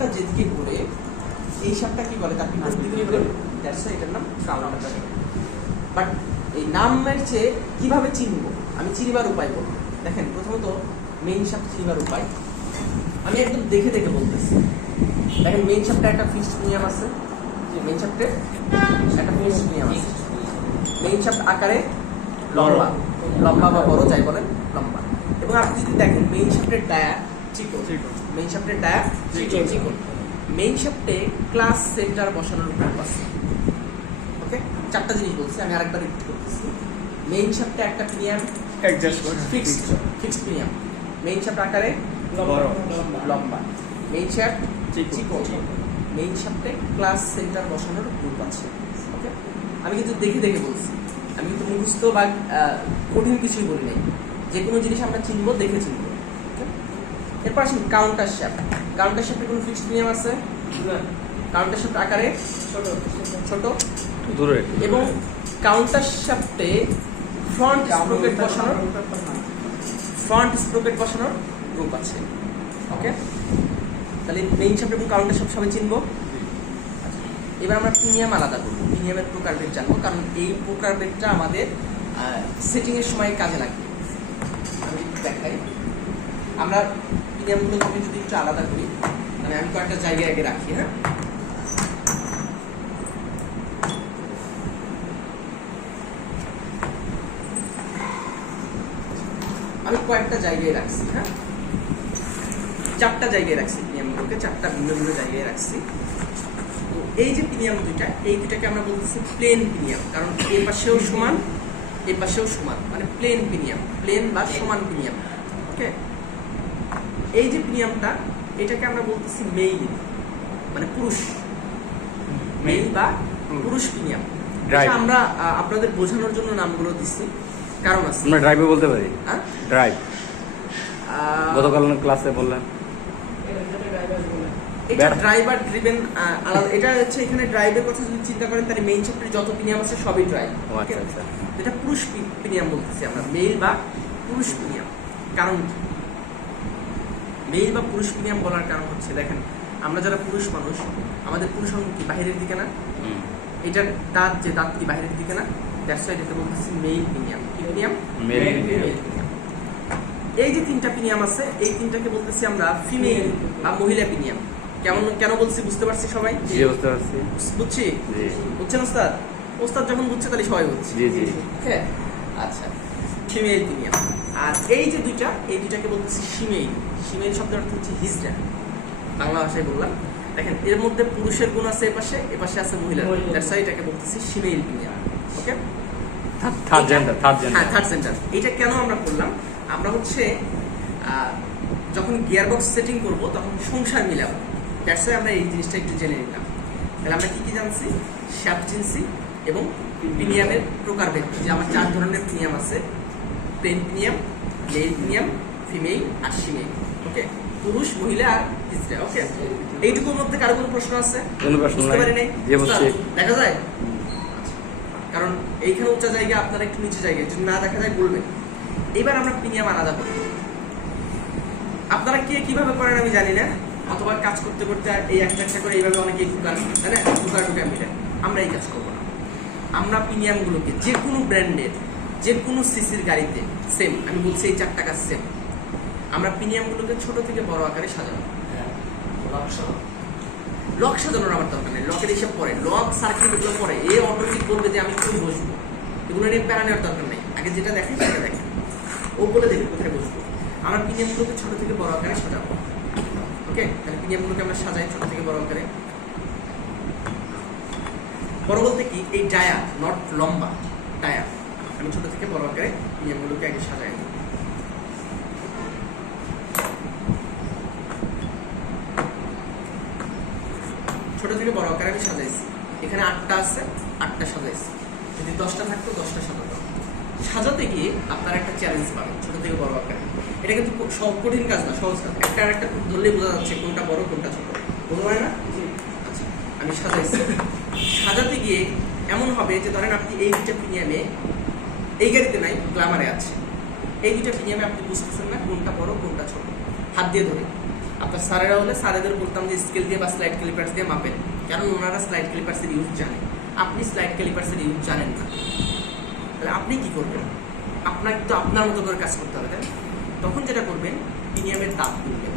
সাপটা যেদিকে ঘুরে এই সাপটা কি বলে, তার বিপরীত দিকে ঘুরে, দ্যাটস ওয়াই এটার নাম কাউন্টার। বাট এই নামের চেয়ে কিভাবে চিনব, আমি চিনবার উপায় বলবো। দেখেন প্রথমত মেইন সাপ চিনবার উপায় আমি একদম দেখে দেখে বলতেছি। দেখেন মেইন সাপটা একটা ফিক্সড নিয়ম আছে, মেইন সাপটে একটা ফিক্সড নিয়ম আছে। মেইন সাপ আকারে লম্বা, লম্বা বা বড় যাই বলেন, লম্বা। এবং আপনি যদি দেখেন মেইন সাপটের ডায়া চিকন, মেইন সাপটের ডায়া চিকন। মেইন সাপটে ক্লাস সেন্টার বসানোর গ্রুপ আছে। ওকে, চারটা জিনিস বলছি, আমি আরেকবার রিপিট করতেছি। মেইন সাপটে একটা পিনিয়াম ফিক্সড পিনিয়াম, মেইন সাপট আকারে লম্বা, মেইন সাপ চিকন, মেইন সাপটে ক্লাস সেন্টার বসানোর গ্রুপ আছে। ওকে, আমি কিন্তু দেখে দেখে বলছি, আমি কিন্তু মুখস্থ বা কঠিন কিছুই বলি নাই। যে কোনো জিনিস আমরা চিনবো দেখে চিনবো। এরপর আসুন কাউন্টার শেপ। কাউন্টার শেপের কোনো ফিক্সড নিয়ম আছে? কাউন্টার শেপ আকারে ছোট দূরে, এবং কাউন্টার শেপে ফ্রন্ট স্প্রোকেট বসানোর গ্রুপ আছে। ওকে, তাহলে মেইন শেপ এবং কাউন্টার শেপ সবাই চিনবো। এবার আমরা প্রিমিয়াম আলাদা করবো, প্রিমিয়ামের প্রকারভেদ জানবো, কারণ এই প্রকারভেদটা আমাদের সেটিংয়ের সময় কাজে লাগবে। আমি দেখাই, আমরা প্রিমিয়ামগুলোকে যদি একটু আলাদা করি, মানে আমি কয়েকটা জায়গায় আগে রাখি। হ্যাঁ, আমি কয়েকটা জায়গায় রাখছি। হ্যাঁ, চারটা জায়গায় রাখছি প্রিমিয়ামগুলোকে, চারটা ভিন্ন ভিন্ন জায়গায় রাখছি। তো এই যে প্রিমিয়াম দুইটা, এই দুইটাকে আমরা বলতেছি প্লেন প্রিমিয়াম, কারণ এই পাশেও সমান এই পাশেও সমান, মানে প্লেন প্রিমিয়াম, প্লেন বা সমান প্রিমিয়াম। ওকে, এই যে প্রিমিয়ামটা, এটাকে আমরা বলতেছি মেইল, মানে পুরুষ, মেইল বা পুরুষ প্রিমিয়াম। আমরা আপনাদের বোঝানোর জন্য নামগুলো দিচ্ছি, কারণ আছে। আমরা ড্রাইভে বলতে পারি, হ্যাঁ ড্রাইভ, গতকাল ক্লাসে বললেন এটা ড্রাইভার ড্রিভেন আলাদা। এটা হচ্ছে এখানে ড্রাইভের কথা যদি চিন্তা করেন, তাহলে মেইন চ্যাপ্টারে যত প্রিমিয়াম আছে সবই ড্রাইভ। আচ্ছা, এটা পুরুষ প্রিমিয়াম বলতেছি আমরা, মেইল বা পুরুষ প্রিমিয়াম। কারণ মেইল বা পুরুষ প্রিমিয়াম বলার কারণ হচ্ছে, দেখেন আমরা যারা পুরুষ মানুষ, আমাদের পুরুষ অঙ্গ কি বাহিরের দিকে না? এটার দাঁত, যে দাঁত কি বাহিরের দিকে না? দ্যাটস ওয়াই এটাকে বলতেছি মেইল প্রিমিয়াম। কি প্রিমিয়াম? Mail premium. এই যে তিনটা প্রিমিয়াম আছে, এই তিনটাকে বলতেছি আমরা ফিমেল বা মহিলা প্রিমিয়াম। কেন বলছি বুঝতে পারছি সবাই? জি, বুঝতে পারছি। বুঝছি? জি। বুঝছেন ওস্তাদ? ওস্তাদ যখন বুঝছে তাহলে সবাই বুঝছে। জি জি। হ্যাঁ, আচ্ছা, ফিমেল প্রিমিয়াম। আর এই যে দুইটা, এই দুইটাকে বলতেছি ফিমেল। ফিমেল শব্দের অর্থ হচ্ছে হিজড়া, বাংলা ভাষায় বললাম। দেখেন এর মধ্যে পুরুষের গুণ আছে, এপাশে আছে মহিলার। দ্যাটস ওয়াই এটাকে বলতেছি ফিমেল প্রিমিয়াম। ওকে, থার্ড জেন্ডার। হ্যাঁ, থার্ড জেন্ডার। এটা কেন আমরা করলাম? আমরা হচ্ছে যখন গিয়ারবক্স সেটিং করব তখন সংসার মিলাবো। দ্যাটস ওয়াই আমরা এই জিনিসটা একটু জেনে নিলাম। তাহলে আমরা কি কি জানছি? শ্যাপ চিনছি এবং প্রিমিয়ামের প্রকারভেদ, যে আমার 4 ধরনের প্রিমিয়াম আছে: plain premium, male premium, female আর ফিমেল। ওকে, পুরুষ, মহিলা আর হিজড়া। ওকে, এইটুকুর মধ্যে কারো কোনো প্রশ্ন আছে? বুঝতে পারি নাই? দেখা যায়, কারণ এইখানে উঁচা জায়গা, আপনারা একটু নিচু জায়গায়, যদি না দেখা যায় বলবেন। এবার আমরা প্রিমিয়াম আলাদা করি। আপনারা কে কিভাবে করেন আমি জানি না, অথবা কাজ করতে করতে এই একটা করে এইভাবে অনেকে ঢুকান, তাই না? ঢুকা মিলে। আমরা এই কাজ করবো না। আমরা প্রিমিয়ামগুলোকে যে কোনো ব্র্যান্ডের, যে কোনো সিসির গাড়িতে সেম, আমি বলছি এই 4টা কাজ সেম। আমরা প্রিমিয়ামগুলোকে ছোট থেকে বড় আকারে সাজাবো। লক সাজানোর আমার দরকার নেই, লকের হিসাব পরে, লক সার্কিট এগুলো পরে। এ অটোমেটিক বলবে যে আমি কোথায় বসবো, এগুলো নিয়ে প্যারা নেওয়ার দরকার নেই। আগে যেটা দেখে সেটা দেখে, ও বলে দেবে কোথায় বসবো। আমরা প্রিমিয়ামগুলোকে ছোট থেকে বড় আকারে সাজাবো। ওকে, তাহলে প্রিমিয়ামগুলোকে আমরা সাজাই ছোট থেকে বড় আকারে। বড় বলতে কি, এই ডায়া, নট লম্বা, ডায়া। আমি ছোট থেকে বড় আকারে প্রিমিয়ামগুলোকে আগে সাজাই। ছোট থেকে বড় আকারে আমি সাজাইছি। এখানে 8টা আছে, 8টা সাজাইছি। যদি 10টা থাকতো 10টা সাজাতো। সাজাতে গিয়ে আপনারা একটা চ্যালেঞ্জ পাবেন ছোট থেকে বড় আকারে। এটা কিন্তু কঠিন কাজ না, সহজ কাজ। একটা আর একটা ধরলেই বোঝা যাচ্ছে কোনটা বড় কোনটা ছোট, বোঝা যায় না? আচ্ছা, আমি সাজাইছি। সাজাতে গিয়ে এমন হবে যে ধরেন আপনি এই দুইটা প্রিমিয়ামে, এই গাড়িতে নাই, গ্ল্যামারে আছে, এই দুইটা প্রিমিয়ামে আপনি বুঝতেছেন না কোনটা বড় কোনটা ছোট। হাত দিয়ে ধরে আপনার স্যারেরা হলে স্যারেদের বলতাম যে স্কেল দিয়ে বা স্লাইড ক্যালিপার্স দিয়ে মাপেন, কারণ ওনারা স্লাইড ক্যালিপার্সের ইউজ জানে, আপনি স্লাইড ক্যালিপার্সের ইউজ জানেন না। তাহলে আপনি কি করবেন? আপনার তো আপনার মতো করে কাজ করতে হবে, তাই না? তখন যেটা করবেন, পিনিয়ামের দাঁত গুনবেন,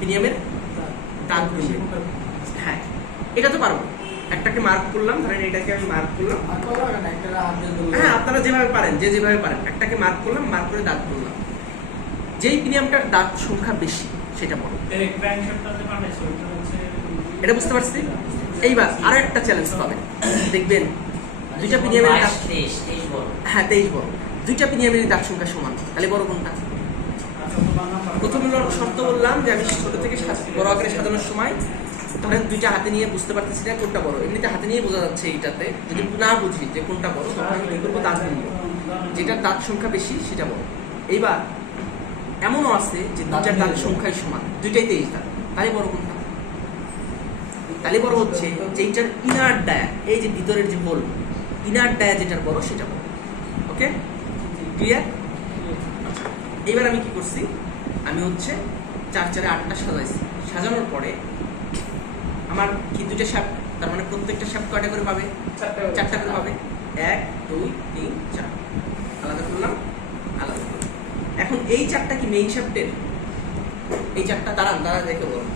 পিনিয়ামের দাঁত গুনবেন। হ্যাঁ, এটা তো পারবো। একটাকে মার্ক করলাম, ধরেন এটাকে আমি মার্ক করলাম। হ্যাঁ, আপনারা যেভাবে পারেন, যে যেভাবে পারেন, একটাকে মার্ক করলাম, মার্ক করে দাঁত করলাম। যেই পিনিয়ামটার দাঁত সংখ্যা বেশি সেটা বড়। এটা বুঝতে পারছি। এইবার আরো একটা চ্যালেঞ্জ পাবেন, দেখবেন দুইটা পিনিয়ামের দাঁত, হ্যাঁ 23 বড়, দুইটা পিনিয়ামের দাঁত সংখ্যা সমান, তাহলে বড় কোনটা? প্রথম শর্ত বললাম যে আমি ছোট থেকে বড় আকারে সাজানোর সময় ধরেন দুইটা হাতে নিয়ে বুঝতে পারতেছি না কোনটা বড়, এমনিতে হাতে নিয়ে বোঝা যাচ্ছে এইটাতে, যদি না বুঝি যে কোনটা বড় তখন আমি কি করবো? দাঁত গুনবো, যেটার দাঁত সংখ্যা বেশি সেটা বড়। এইবার এমনও আছে যে দুইটার দাঁত সংখ্যাই সমান, দুইটাই 23 দাঁত, তাহলে বড় কোনটা? তাহলে বড় হচ্ছে যেটার ইনার ডায়া, এই যে ভিতরের যে হোল, ইনার ডায়া যেটার বড় সেটা বড়। ওকে, ক্লিয়ার? এবার আমি কি করছি, আমি হচ্ছে 4 4 8টা সাজাইছি। সাজানোর পরে আমার কি দুইটা শ্যাফট, তার মানে প্রত্যেকটা শ্যাফট কয়টা করে পাবে? 4টা করে পাবে। 1 2 3 4, আলাদা করলাম, আলাদা করলাম। এখন এই 4টা কি মেইন শ্যাফটের? এই 4টা দাঁড়ান দেখে বলুন,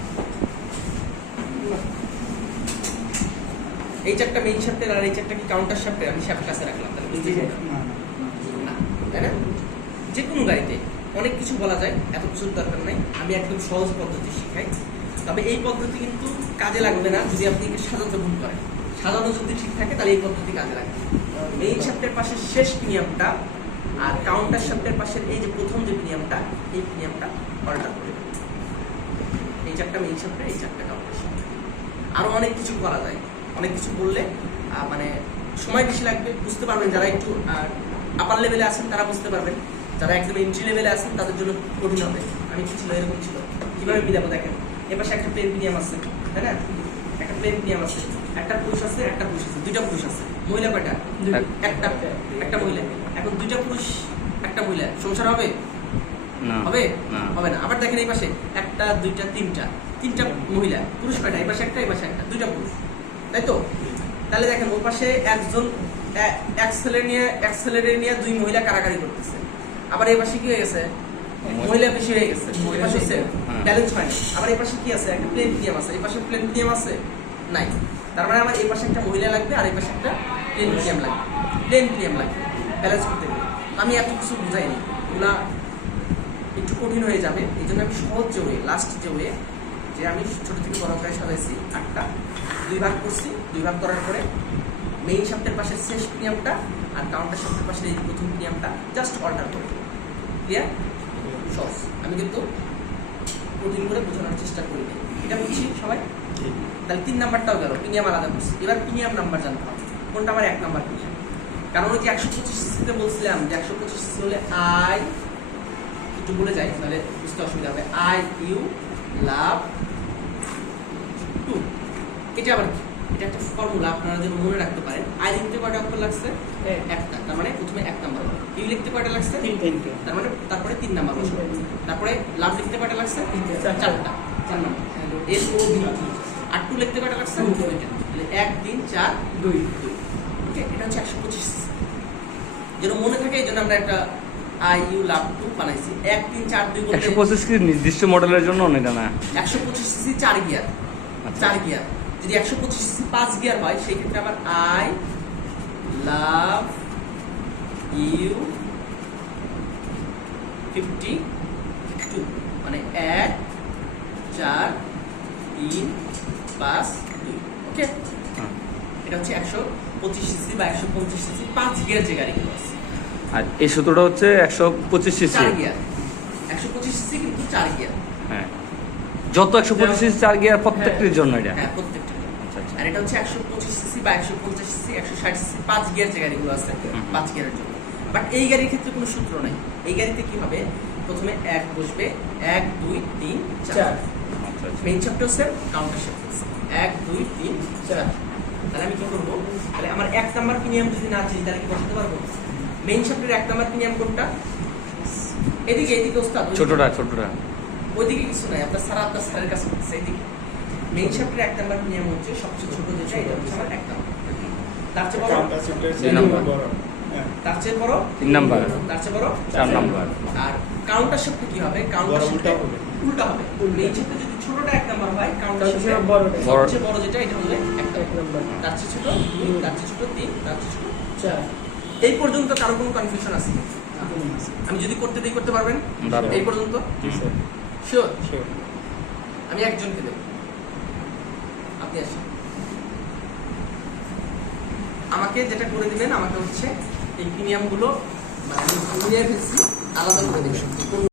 এই 4টা মেইন শ্যাফটের আর এই 4টা কি কাউন্টার শ্যাফটের? আমি শ্যাফট কাছে রাখলাম, তাহলে বুঝতে না, তাই না? যে কোনো গাড়িতে অনেক কিছু বলা যায়, এত কিছুর দরকার নাই, আমি একদম সহজ পদ্ধতি শিখাই। তবে এই পদ্ধতি কিন্তু কাজে লাগবে না যদি আপনি সাজাতে ভুল করেন। সাজানো যদি ঠিক থাকে তাহলে এই পদ্ধতি কাজে লাগবে। মেইন শ্যাফটের পাশে শেষ পিনিয়ামটা আর কাউন্টার শ্যাফটের পাশের এই যে প্রথম যে পিনিয়ামটা, এই পিনিয়ামটা অল্টার করে দেবেন। এই 4টা মেইন শ্যাফটের, এই 4টা কাউন্টার শ্যাফটের। আরো অনেক কিছু করা যায়, অনেক কিছু বললে মানে সময় বেশি লাগবে, বুঝতে পারবেন। যারা একটু আপার লেভেলে আছেন তারা বুঝতে পারবেন, যারা একদম এন্ট্রি লেভেলে আছেন তাদের জন্য কঠিন হবে। আমি কি ছিল এরকম ছিল, কিভাবে মিলাবো দেখেন। এপাশে একটা প্লেন পিনিয়াম আছে, তাই না? একটা প্লেন পিনিয়াম আছে, একটা পুরুষ আছে, একটা পুরুষ আছে, দুইটা পুরুষ আছে। মহিলা কয়টা? একটা মহিলা। এখন দুইটা পুরুষ একটা মহিলা, সংসার হবে? হবে না। আবার দেখেন এই পাশে একটা দুইটা তিনটা মহিলা, পুরুষ কয়টা? এই পাশে একটা, এই পাশে একটা, দুইটা পুরুষ, তাই তো? তাহলে দেখেন ওর পাশে একজন অ্যাক্সেলারেটর নিয়ে 2 মহিলা কারাকারি করতেছে। আবার এই পাশে কি হয়ে গেছে? মহিলা বেশি হয়ে গেছে, এই পাশে ব্যালেন্স হয়নি। আবার এই পাশে কি আছে? একটা প্লেন পিনিয়াম আছে, এই পাশে প্লেন পিনিয়াম আছে নাই। তার মানে আমার এই পাশে একটা মহিলা লাগবে আর এই পাশে একটা প্লেন পিনিয়াম লাগবে ব্যালেন্স করতে গেলে। আমি এত কিছু বুঝাইনি, এগুলা একটু কঠিন হয়ে যাবে। এই জন্য আমি সহজ যে ওয়ে, লাস্ট যে ওয়ে, যে আমি ছোট থেকে বড় করে সাজাইছি 8টা, 2 ভাগ করছি। 2 ভাগ করার পরে মেইন শ্যাফটের পাশে শেষ পিনিয়ামটা আর কাউন্টার শ্যাফটের পাশে এই প্রথম পিনিয়ামটা জাস্ট অল্টার করে। ক্লিয়ার? সহজ। আমি কিন্তু কঠিন করে বোঝানোর চেষ্টা করি, এটা বুঝছি সবাই। তাহলে 3 নাম্বারটাও গেল, পিনিয়াম আলাদা করছি। এবার পিনিয়াম নাম্বার জানতে হবে, কোনটা আমার 1 নাম্বার পিনিয়াম। কারণ ওই যে 125 সিসিতে বলছিলাম যে 125 সিসি হলে আই, একটু বলে যাই তাহলে বুঝতে অসুবিধা হবে, আই ইউ লাভ 2। এটা আবার কি? এটা একটা ফর্মুলা, আপনারা যেন মনে রাখতে পারেন। আই লিখতে কয়টা অক্ষর লাগছে? একটা, তার মানে প্রথমে 1 নাম্বার। ইউ লিখতে কয়টা লাগছে? 3, তার মানে তারপরে 3 নাম্বার বসবে। তারপরে লাভ লিখতে কয়টা লাগছে? 4টা, 4 নাম্বার। এল ও ভি, আর 2 লিখতে কয়টা লাগছে? 2টা। তাহলে 1 3 4 2। ওকে, এটা হচ্ছে 125 যেন মনে থাকে, এই জন্য আমরা একটা আই ইউ লাভ 2 বানাইছি। 1 3 4 2 বলতে 125 কি নির্দিষ্ট মডেলের জন্য এটা না? 125 সিসি 4 গিয়ার, 4 গিয়ার। যদি 125 সিসি 5 গিয়ার হয় সেই ক্ষেত্রে আবার আই লাভ ইউ 52, মানে 1 4 3 5 2। ওকে, এটা হচ্ছে 125 সিসি বা 150 সিসি 5 গিয়ার যে গাড়িগুলো আছে। আর এই সূত্রটা হচ্ছে 125 সিসি 4 গিয়ার, 125 সিসি কিন্তু 4 গিয়ার। হ্যাঁ, যত 125 সিসি 4 গিয়ার প্রত্যেকটির জন্য এটা। হ্যাঁ, প্রত্যেকটা। আর এটা হচ্ছে 125 সিসি বা 150 সিসি 160 সিসি 5 গিয়ার যে গাড়িগুলো আছে, 5 গিয়ারের জন্য। বাট এই গাড়ির ক্ষেত্রে কোনো সূত্র নাই। এই গাড়িতে কি হবে? প্রথমে 1 বসবে, 1 2 3 4। মেইন শ্যাফট হচ্ছে, কাউন্টার শ্যাফট হচ্ছে 1 2 3 4। তাহলে আমি কি করবো? তাহলে আমার 1 নাম্বার পিনিয়াম যদি না চিনি তাহলে কি বসাতে পারবো? মেইন শ্যাফটের 1 নাম্বার পিনিয়াম কোনটা? এদিকে ওস্তাদ, ছোটটা। ওইদিকে কিছু নাই, আপনার স্যার আপনার স্যারের কাছে হচ্ছে এইদিকে। মেইন চ্যাপ্টারের 1 নাম্বার নিয়ম হচ্ছে সবচেয়ে ছোট যেটা, এটা হচ্ছে আমার 1 নাম্বার। তার চেয়ে বড় দুই নাম্বার। তার চেয়ে বড় 3 নাম্বার, তার চেয়ে বড় 4 নাম্বার। আর কাউন্টার শিফটে কি হবে? কাউন্টার শিফটে উল্টা হবে। মেইন শিফটে যদি ছোটটা 1 নাম্বার হয়, কাউন্টার শিফটে বড়। সবচেয়ে বড় যেটা এটা হলো 1 নাম্বার। তার চেয়ে ছোট 2, তার চেয়ে ছোট 3, তার চেয়ে ছোট 4। এই পর্যন্ত কারো কোনো কনফিউশন আছে? আমি যদি করতে দেই করতে পারবেন? পারবো। এই পর্যন্ত জি স্যার। শিওর? শিওর। আমি একজনকে দেব, আপনি আসেন। আমাকে যেটা করে দিবেন, আমাকে হচ্ছে এই প্রিমিয়ামগুলো মানে আমি নিয়ে ফেলছি, আলাদা করে দেবেন।